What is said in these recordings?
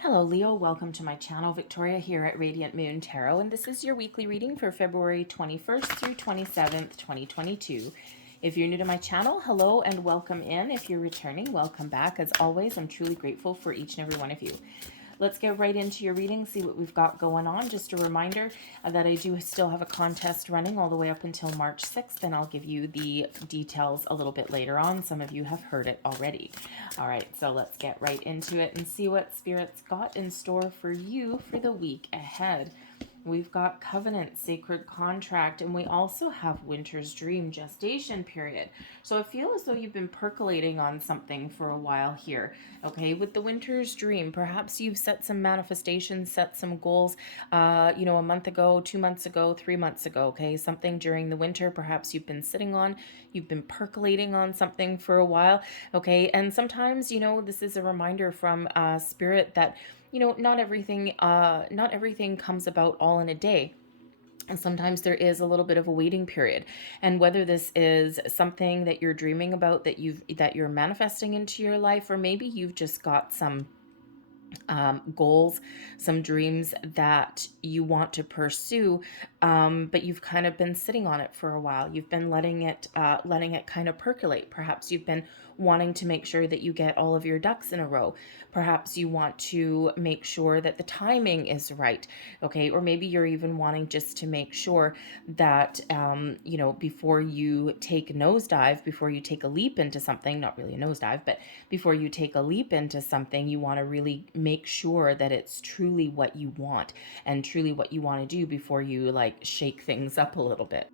Hello Leo, welcome to my channel. Victoria here at Radiant Moon Tarot, and this is your weekly reading for February 21st through 27th, 2022. If you're new to my channel, hello and welcome in. If you're returning, welcome back. As always, I'm truly grateful for each and every one of you. Let's get right into your reading, see what we've got going on. Just a reminder that I do still have a contest running all the way up until March 6th, and I'll give you the details a little bit later on. Some of you have heard it already. All right, so let's get right into it and see what Spirit's got in store for you for the week ahead. We've got covenant, sacred contract, and we also have winter's dream, gestation period. So I feel as though you've been percolating on something for a while here. Okay, with the winter's dream, perhaps you've set some manifestations, set some goals, a month ago, 2 months ago, 3 months ago. Okay, something during the winter, perhaps you've been sitting on, you've been percolating on something for a while. Okay, and sometimes, this is a reminder from Spirit that not everything comes about all in a day. And sometimes there is a little bit of a waiting period. And whether this is something that you're dreaming about that you're manifesting into your life, or maybe you've just got some goals, some dreams that you want to pursue, but you've kind of been sitting on it for a while. You've been letting it kind of percolate. Perhaps you've been wanting to make sure that you get all of your ducks in a row. Perhaps you want to make sure that the timing is right, okay? Or maybe you're even wanting just to make sure that, before you take a nosedive, before you take a leap into something, not really a nosedive, but before you take a leap into something, you want to really make sure that it's truly what you want and truly what you want to do before you shake things up a little bit.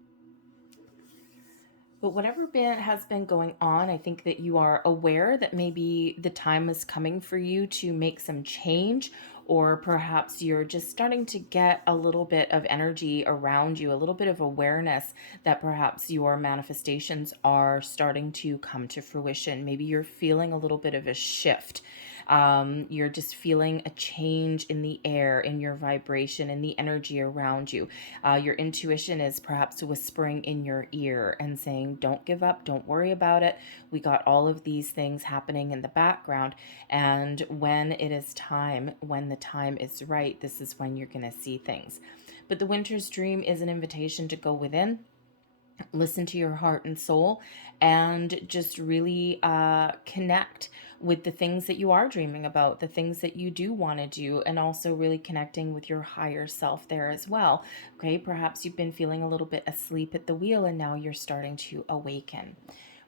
But whatever has been going on, I think that you are aware that maybe the time is coming for you to make some change, or perhaps you're just starting to get a little bit of energy around you, a little bit of awareness that perhaps your manifestations are starting to come to fruition. Maybe you're feeling a little bit of a shift. You're just feeling a change in the air, in your vibration, in the energy around you. Your intuition is perhaps whispering in your ear and saying, don't give up, don't worry about it. We got all of these things happening in the background. And when it is time, when the time is right, this is when you're going to see things. But the winter's dream is an invitation to go within, listen to your heart and soul, and just really connect with the things that you are dreaming about, the things that you do want to do, and also really connecting with your higher self there as well. Okay, perhaps you've been feeling a little bit asleep at the wheel and now you're starting to awaken.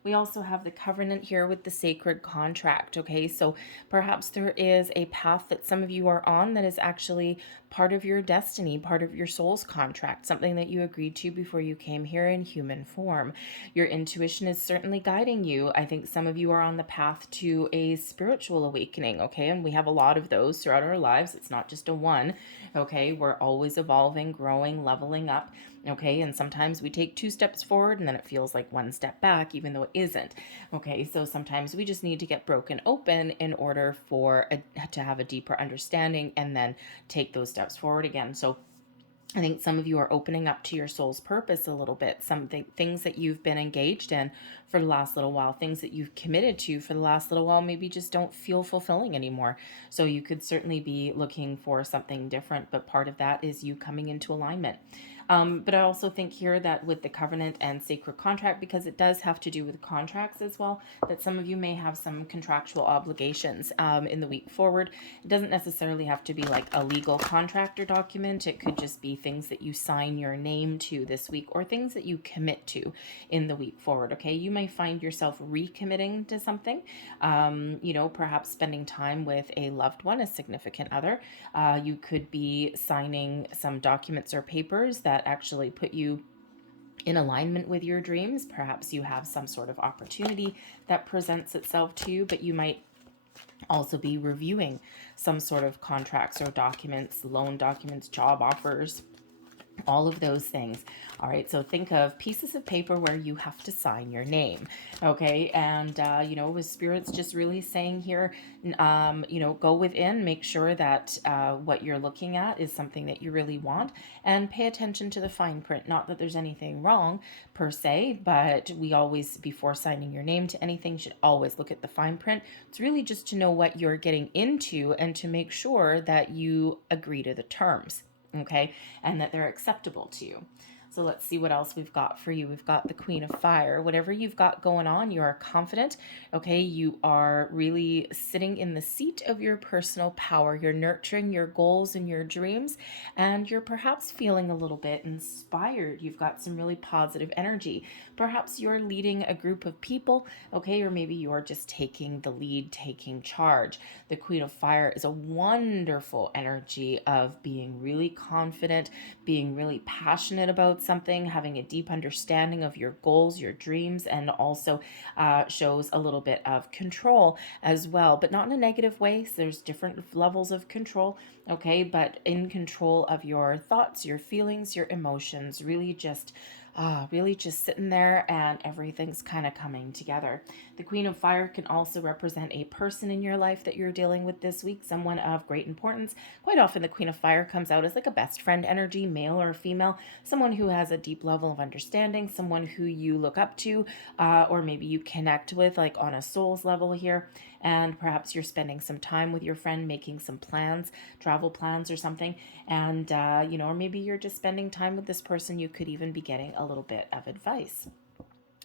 We also have the covenant here with the sacred contract. Okay, so perhaps there is a path that some of you are on that is actually part of your destiny, part of your soul's contract, something that you agreed to before you came here in human form. Your intuition is certainly guiding you. I think some of you are on the path to a spiritual awakening. Okay, and we have a lot of those throughout our lives. It's not just a one. Okay, we're always evolving, growing, leveling up. Okay, and sometimes we take 2 steps forward and then it feels like 1 step back, even though it isn't. Okay, so sometimes we just need to get broken open in order to have a deeper understanding and then take those steps forward again. So I think some of you are opening up to your soul's purpose a little bit. Things that you've been engaged in for the last little while, things that you've committed to for the last little while, maybe just don't feel fulfilling anymore. So you could certainly be looking for something different, but part of that is you coming into alignment. But I also think here that with the covenant and sacred contract, because it does have to do with contracts as well, that some of you may have some contractual obligations in the week forward. It doesn't necessarily have to be like a legal contract or document. It could just be things that you sign your name to this week, or things that you commit to in the week forward. Okay, you may find yourself recommitting to something, perhaps spending time with a loved one, a significant other. You could be signing some documents or papers that actually put you in alignment with your dreams. Perhaps you have some sort of opportunity that presents itself to you, but you might also be reviewing some sort of contracts or documents, loan documents, job offers, all of those things. All right, so think of pieces of paper where you have to sign your name. Okay, and with Spirit's just really saying here, go within, make sure that what you're looking at is something that you really want, and pay attention to the fine print. Not that there's anything wrong per se, but we always, before signing your name to anything, should always look at the fine print. It's really just to know what you're getting into and to make sure that you agree to the terms. Okay, and that they're acceptable to you. So let's see what else we've got for you. We've got the Queen of Fire. Whatever you've got going on, you are confident. Okay, you are really sitting in the seat of your personal power. You're nurturing your goals and your dreams, and you're perhaps feeling a little bit inspired. You've got some really positive energy. Perhaps you're leading a group of people, okay, or maybe you're just taking the lead, taking charge. The Queen of Fire is a wonderful energy of being really confident, being really passionate about something, having a deep understanding of your goals, your dreams, and also shows a little bit of control as well, but not in a negative way. So there's different levels of control, okay, but in control of your thoughts, your feelings, your emotions, really just sitting there, and everything's kind of coming together. The Queen of Fire can also represent a person in your life that you're dealing with this week, someone of great importance. Quite often the Queen of Fire comes out as like a best friend energy, male or female, someone who has a deep level of understanding, someone who you look up to, or maybe you connect with like on a soul's level here. And perhaps you're spending some time with your friend, making some plans, travel plans or something. And, or maybe you're just spending time with this person. You could even be getting a little bit of advice.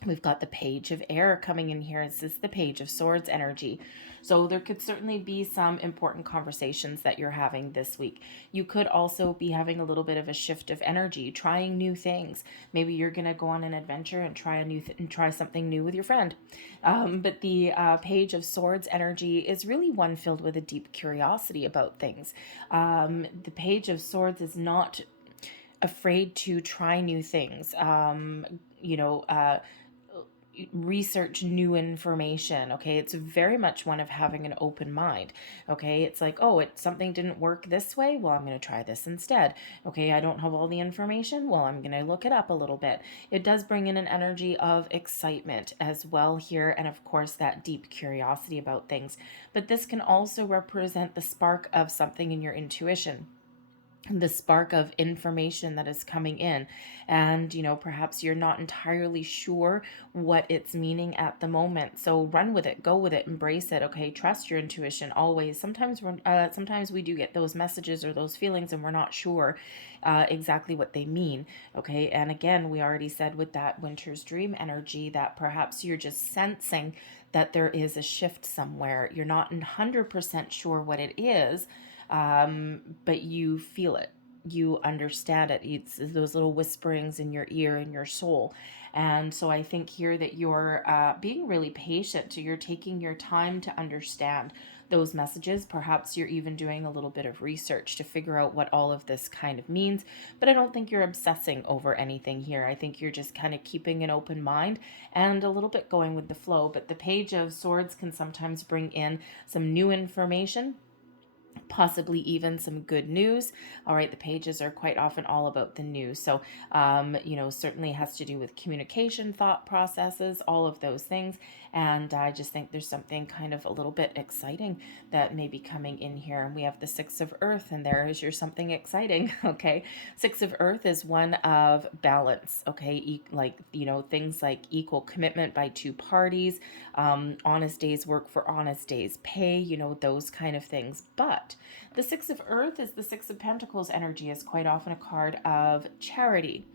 We've got the Page of Air coming in here. This is the Page of Swords energy. So there could certainly be some important conversations that you're having this week. You could also be having a little bit of a shift of energy, trying new things. Maybe you're going to go on an adventure and try try something new with your friend. But the Page of Swords energy is really one filled with a deep curiosity about things. The Page of Swords is not afraid to try new things. Research new information. Okay, it's very much one of having an open mind. Okay, it's like, oh, something didn't work this way, well, I'm going to try this instead. Okay, I don't have all the information, well, I'm going to look it up a little bit. It does bring in an energy of excitement as well here, and of course that deep curiosity about things. But this can also represent the spark of something in your intuition, the spark of information that is coming in, and perhaps you're not entirely sure what it's meaning at the moment. So run with it, go with it, embrace it. Okay, trust your intuition always. Sometimes we do get those messages or those feelings and we're not sure exactly what they mean. Okay, and again, we already said with that Winter's Dream energy that perhaps you're just sensing that there is a shift somewhere. You're not 100% sure what it is, but you feel it, you understand it. It's those little whisperings in your ear, in your soul. And so I think here that you're being really patient. So you're taking your time to understand those messages. Perhaps you're even doing a little bit of research to figure out what all of this kind of means. But I don't think you're obsessing over anything here. I think you're just kind of keeping an open mind and a little bit going with the flow. But the Page of Swords can sometimes bring in some new information, possibly even some good news. All right, the pages are quite often all about the news. So, certainly has to do with communication, thought processes, all of those things. And I just think there's something kind of a little bit exciting that may be coming in here. And we have the Six of Earth, and there is your something exciting. Okay, Six of Earth is one of balance. Okay, things like equal commitment by two parties, honest days work for honest days pay, those kind of things. But the Six of Earth is the Six of Pentacles energy, is quite often a card of charity.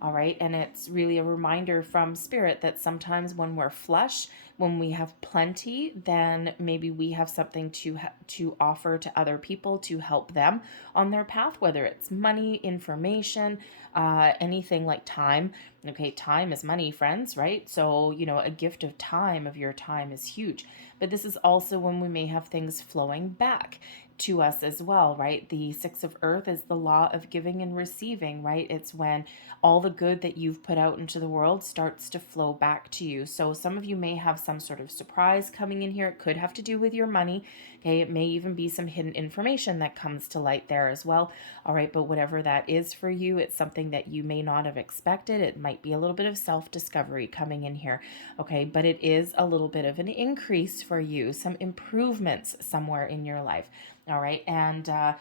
All right, and it's really a reminder from Spirit that sometimes when we're flush, when we have plenty, then maybe we have something to offer to other people to help them on their path, whether it's money, information, anything like time. Okay, time is money, friends, right? So, a gift of time, of your time, is huge. But this is also when we may have things flowing back to us as well, right? The Six of Earth is the law of giving and receiving, right? It's when all the good that you've put out into the world starts to flow back to you. So some of you may have some sort of surprise coming in here. It could have to do with your money. Okay, it may even be some hidden information that comes to light there as well. All right, but whatever that is for you, it's something that you may not have expected. It might be a little bit of self-discovery coming in here. Okay, but it is a little bit of an increase for you, some improvements somewhere in your life. All right. And, I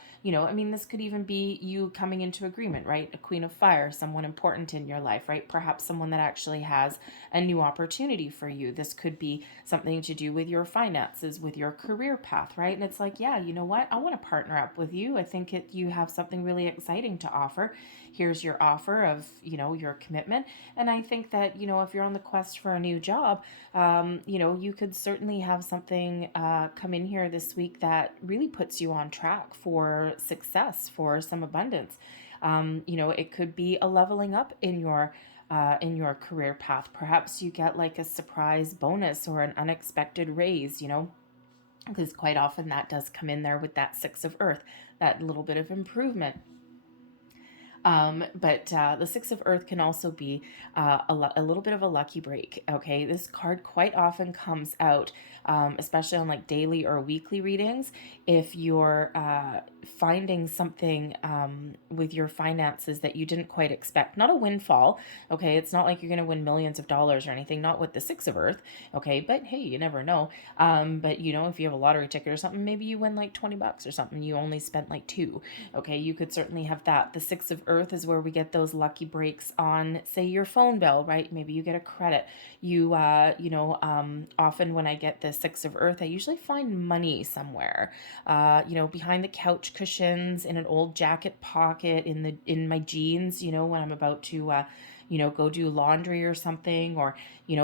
mean, this could even be you coming into agreement, right? A queen of fire, someone important in your life, right? Perhaps someone that actually has a new opportunity for you. This could be something to do with your finances, with your career path, right? And it's like, yeah, you know what? I want to partner up with you. I think you have something really exciting to offer. Here's your offer of, your commitment. And I think that, if you're on the quest for a new job, you could certainly have something come in here this week that really puts you on track for success, for some abundance. It could be a leveling up in your career path. Perhaps you get like a surprise bonus or an unexpected raise, because quite often that does come in there with that Six of Earth, that little bit of improvement. But the Six of Earth can also be a little bit of a lucky break. Okay, this card quite often comes out, especially on like daily or weekly readings, if you're finding something with your finances that you didn't quite expect. Not a windfall. Okay, it's not like you're going to win millions of dollars or anything. Not with the Six of Earth. Okay, but hey, you never know. But if you have a lottery ticket or something, maybe you win like $20 or something. You only spent like $2. Okay, you could certainly have that. The Six of Earth is where we get those lucky breaks on, say, your phone bill, right? Maybe you get a credit. Often when I get the Six of Earth, I usually find money somewhere, behind the couch cushions, in an old jacket pocket, in my jeans, when I'm about to go do laundry or something, or,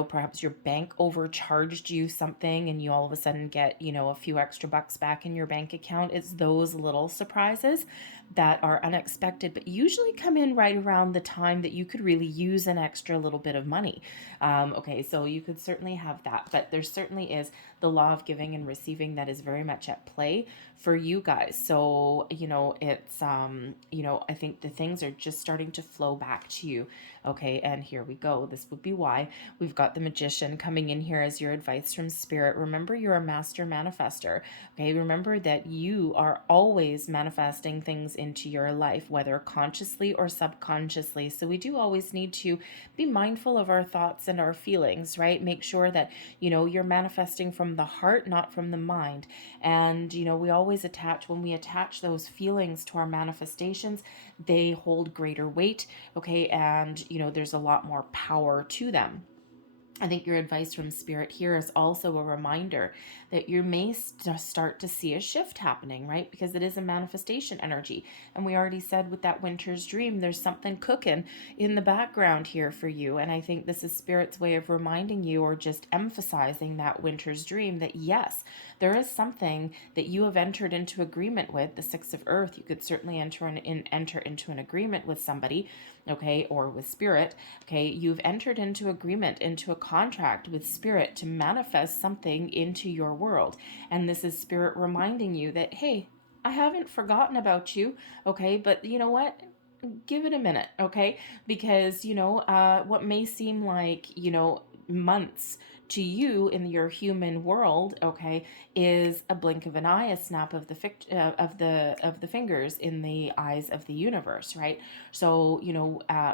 perhaps your bank overcharged you something and you all of a sudden get, a few extra bucks back in your bank account. It's those little surprises that are unexpected, but usually come in right around the time that you could really use an extra little bit of money. Okay, so you could certainly have that, but there certainly is the law of giving and receiving that is very much at play for you guys. So, it's, I think the things are just starting to flow back to you. Okay, and here we go. This would be why we've got the Magician coming in here as your advice from Spirit. Remember, you're a master manifester. Okay, remember that you are always manifesting things into your life, whether consciously or subconsciously. So we do always need to be mindful of our thoughts and our feelings, right? Make sure that, you're manifesting from the heart, not from the mind. And, we always when we attach those feelings to our manifestations, they hold greater weight. Okay, and there's a lot more power to them. I think your advice from Spirit here is also a reminder that you may start to see a shift happening, right? Because it is a manifestation energy. And we already said with that winter's dream, there's something cooking in the background here for you. And I think this is Spirit's way of reminding you, or just emphasizing that winter's dream, that yes, there is something that you have entered into agreement with. The Six of Earth, you could certainly enter into an agreement with somebody, okay, or with Spirit. Okay, you've entered into agreement, into a contract with Spirit to manifest something into your world. And this is Spirit reminding you that, hey, I haven't forgotten about you. Okay, but you know what? Give it a minute. Okay, because what may seem like months to you in your human world, okay, is a blink of an eye, a snap of the fingers in the eyes of the universe, right? So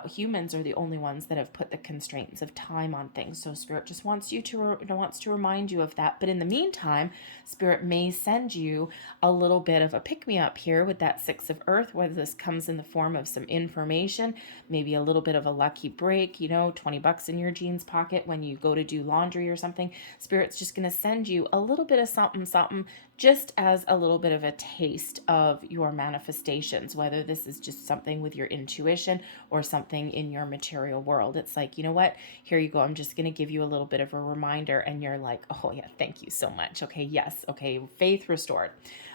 humans are the only ones that have put the constraints of time on things. So Spirit just wants to remind you of that. But in the meantime, Spirit may send you a little bit of a pick me up here with that Six of Earth, whether this comes in the form of some information, maybe a little bit of a lucky break, $20 in your jeans pocket when you go to do laundry or something. Spirit's just going to send you a little bit of something, just as a little bit of a taste of your manifestations, whether this is just something with your intuition or something in your material world. It's like, you know what? Here you go. I'm just going to give you a little bit of a reminder, and you're like, oh yeah, thank you so much. Okay, yes. Okay, faith restored.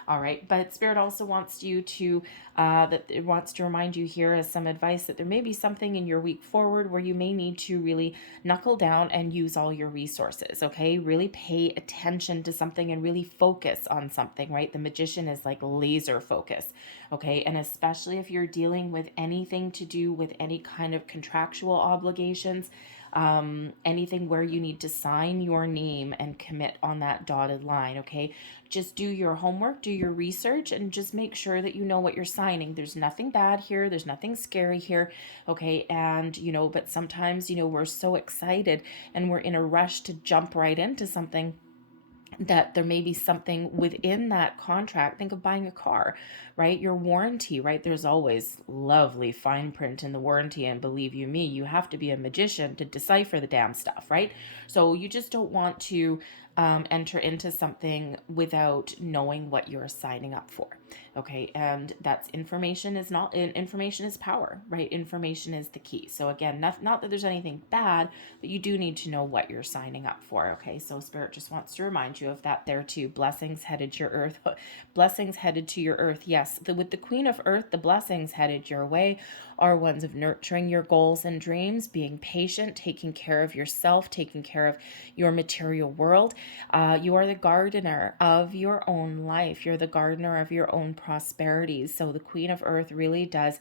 All right, but Spirit also wants you to, that it wants to remind you here as some advice that there may be something in your week forward where you may need to really knuckle down and use all your resources, okay? Really pay attention to something and really focus on something, right? The Magician is like laser focus, okay? And especially if you're dealing with anything to do with any kind of contractual obligations, anything where you need to sign your name and commit on that dotted line, okay? Just do your homework, do your research, and just make sure that you know what you're signing. There's nothing bad here. There's nothing scary here, okay? And, but sometimes, we're so excited and we're in a rush to jump right into something that there may be something within that contract. Think of buying a car, right? Your warranty, right? There's always lovely fine print in the warranty. And believe you me, you have to be a magician to decipher the damn stuff, right? So you just don't want to enter into something without knowing what you're signing up for. Okay. And that's information is power, right? Information is the key. So again, not that there's anything bad, but you do need to know what you're signing up for. Okay. So Spirit just wants to remind you of that there too. Blessings headed to your earth. Blessings headed to your earth. Yes. With the Queen of Earth, the blessings headed your way are ones of nurturing your goals and dreams, being patient, taking care of yourself, taking care of your material world. You are the gardener of your own life. You're the gardener of your own prosperity. So the Queen of Earth really does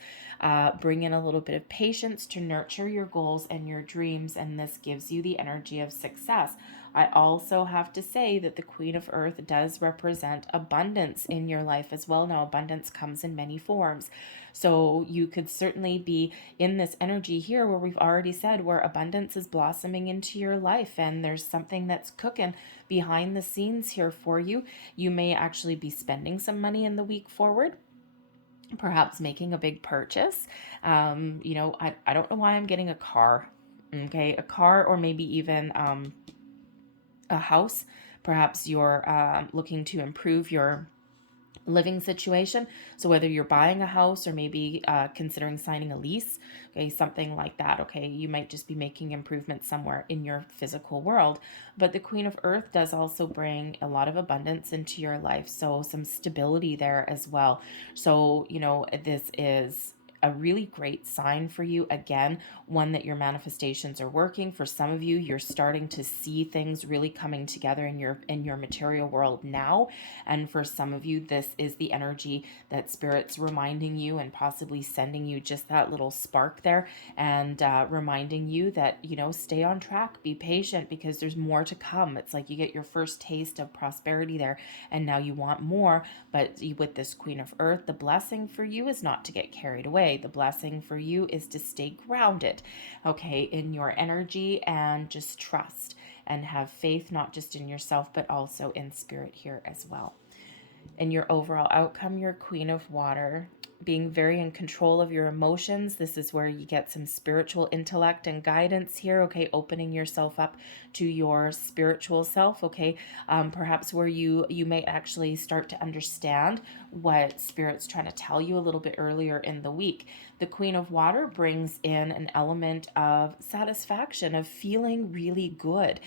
bring in a little bit of patience to nurture your goals and your dreams, and this gives you the energy of success. I also have to say that the Queen of Earth does represent abundance in your life as well. Now, abundance comes in many forms. So you could certainly be in this energy here where we've already said where abundance is blossoming into your life and there's something that's cooking behind the scenes here for you. You may actually be spending some money in the week forward, perhaps making a big purchase. I don't know why I'm getting a car. Okay, a car, or maybe even a house. Perhaps you're looking to improve your living situation. So whether you're buying a house or maybe considering signing a lease, okay, something like that, okay, you might just be making improvements somewhere in your physical world. But the Queen of Earth does also bring a lot of abundance into your life, so some stability there as well. So, this is a really great sign for you. Again, one that your manifestations are working. For some of you, you're starting to see things really coming together in your material world now. And for some of you, this is the energy that Spirit's reminding you and possibly sending you just that little spark there and reminding you that, stay on track, be patient, because there's more to come. It's like you get your first taste of prosperity there and now you want more. But with this Queen of Earth, the blessing for you is not to get carried away. The blessing for you is to stay grounded, okay, in your energy and just trust and have faith, not just in yourself, but also in Spirit here as well. In your overall outcome, your Queen of Water, being very in control of your emotions. This is where you get some spiritual intellect and guidance here, okay? Opening yourself up to your spiritual self, okay? Perhaps where you may actually start to understand what Spirit's trying to tell you a little bit earlier in the week. The Queen of Water brings in an element of satisfaction, of feeling really good,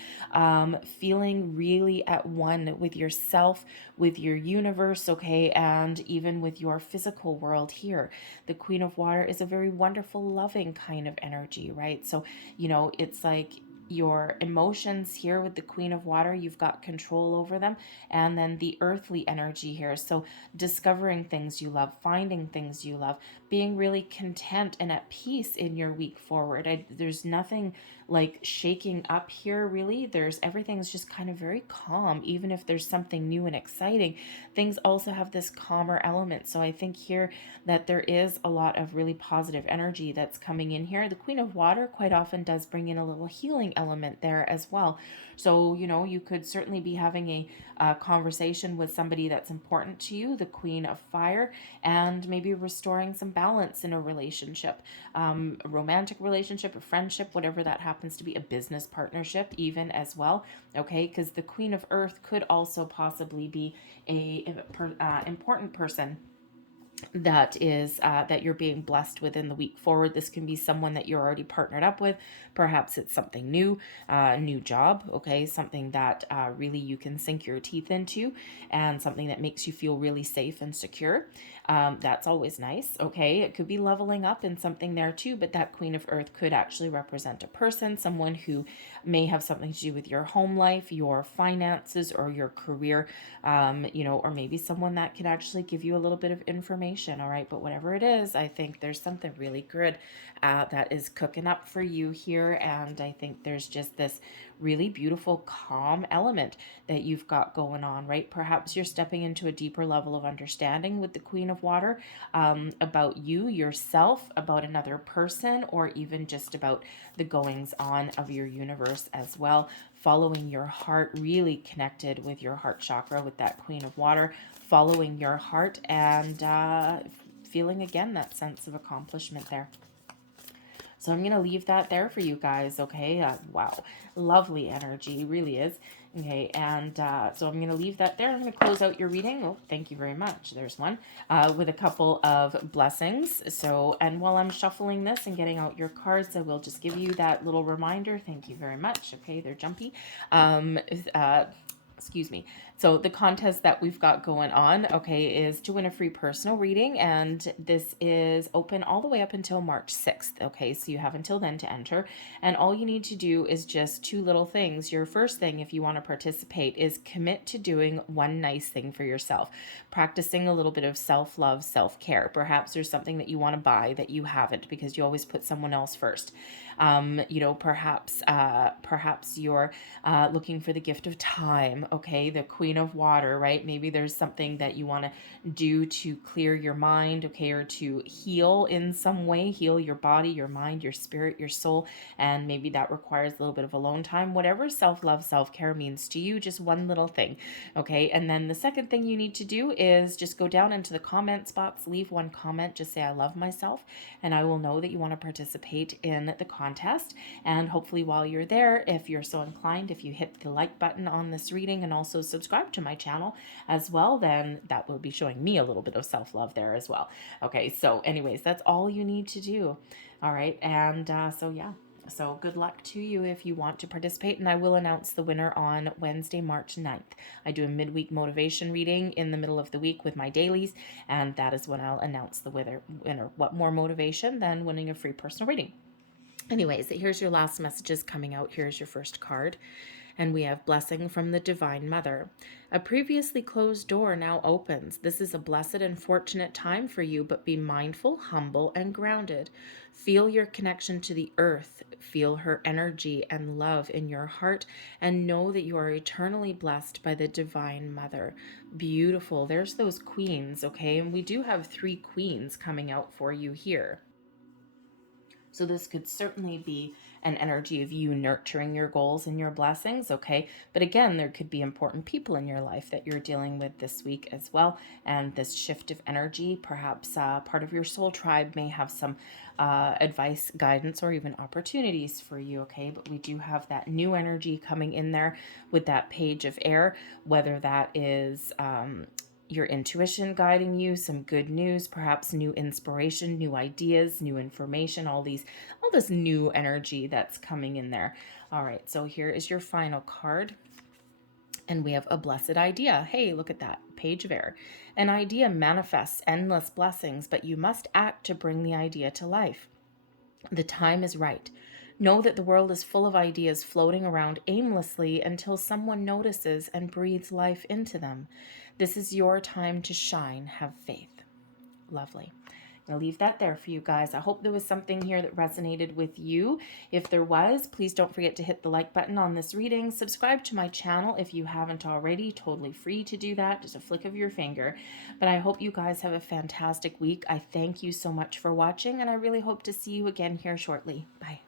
feeling really at one with yourself, with your universe, okay, and even with your physical world here. The Queen of Water is a very wonderful, loving kind of energy, right? So, it's like your emotions here with the Queen of Water, you've got control over them, and then the earthly energy here. So discovering things you love, finding things you love, being really content and at peace in your week forward. There's nothing like shaking up here, really. Everything's just kind of very calm, even if there's something new and exciting. Things also have this calmer element. So I think here that there is a lot of really positive energy that's coming in here. The Queen of Water quite often does bring in a little healing element there as well. So, you could certainly be having a conversation with somebody that's important to you, the Queen of Fire, and maybe restoring some balance in a relationship, a romantic relationship, a friendship, whatever that happens to be, a business partnership even as well, okay? Because the Queen of Earth could also possibly be a important person that is that you're being blessed with in the week forward. This can be someone that you're already partnered up with. Perhaps it's something new, new job, okay, something that really you can sink your teeth into, and something that makes you feel really safe and secure. That's always nice, okay? It could be leveling up in something there too, but that Queen of Earth could actually represent a person, someone who may have something to do with your home life, your finances, or your career, or maybe someone that can actually give you a little bit of information information, all right? But whatever it is, I think there's something really good that is cooking up for you here. And I think there's just this really beautiful, calm element that you've got going on, right? Perhaps you're stepping into a deeper level of understanding with the Queen of Water, about you, yourself, about another person, or even just about the goings on of your universe as well. Following your heart, really connected with your heart chakra with that Queen of Water, following your heart and feeling again that sense of accomplishment there. So I'm going to leave that there for you guys, okay? Wow, lovely energy, really is. Okay, and so I'm going to leave that there. I'm going to close out your reading. Oh, thank you very much. There's one with a couple of blessings. So, and while I'm shuffling this and getting out your cards, I will just give you that little reminder. Thank you very much. Okay, they're jumpy. Excuse me. So the contest that we've got going on, okay, is to win a free personal reading, and this is open all the way up until March 6th, okay? So you have until then to enter, and all you need to do is just two little things. Your first thing, if you want to participate, is commit to doing one nice thing for yourself, practicing a little bit of self-love, self-care. Perhaps there's something that you want to buy that you haven't because you always put someone else first. You know, perhaps you're looking for the gift of time, okay? The Queen of Water, right? Maybe there's something that you want to do to clear your mind, okay, or to heal in some way, heal your body, your mind, your spirit, your soul, and maybe that requires a little bit of alone time. Whatever self-love, self-care means to you, just one little thing, okay? And then the second thing you need to do is just go down into the comment spots, leave one comment, just say I love myself, and I will know that you want to participate in the contest. And hopefully while you're there, if you're so inclined, if you hit the like button on this reading and also subscribe to my channel as well, then that will be showing me a little bit of self-love there as well. Okay, so anyways, that's all you need to do. All right, and so yeah. So good luck to you if you want to participate, and I will announce the winner on Wednesday, March 9th. I do a midweek motivation reading in the middle of the week with my dailies, and that is when I'll announce the winner. What more motivation than winning a free personal reading? Anyways, here's your last messages coming out. Here's your first card. And we have blessing from the Divine Mother. A previously closed door now opens. This is a blessed and fortunate time for you, but be mindful, humble, and grounded. Feel your connection to the earth. Feel her energy and love in your heart, and know that you are eternally blessed by the Divine Mother. Beautiful. There's those queens, okay? And we do have 3 queens coming out for you here. So this could certainly be an energy of you nurturing your goals and your blessings, okay? But again, there could be important people in your life that you're dealing with this week as well. And this shift of energy, perhaps part of your soul tribe may have some advice, guidance, or even opportunities for you, okay? But we do have that new energy coming in there with that Page of Air, whether that is your intuition guiding you, some good news, perhaps new inspiration, new ideas, new information, all this new energy that's coming in there. All right, so here is your final card. And we have a blessed idea. Hey, look at that, Page of Air. An idea manifests endless blessings, but you must act to bring the idea to life. The time is right. Know that the world is full of ideas floating around aimlessly until someone notices and breathes life into them. This is your time to shine. Have faith. Lovely. I'll leave that there for you guys. I hope there was something here that resonated with you. If there was, please don't forget to hit the like button on this reading. Subscribe to my channel if you haven't already. Totally free to do that. Just a flick of your finger. But I hope you guys have a fantastic week. I thank you so much for watching, and I really hope to see you again here shortly. Bye.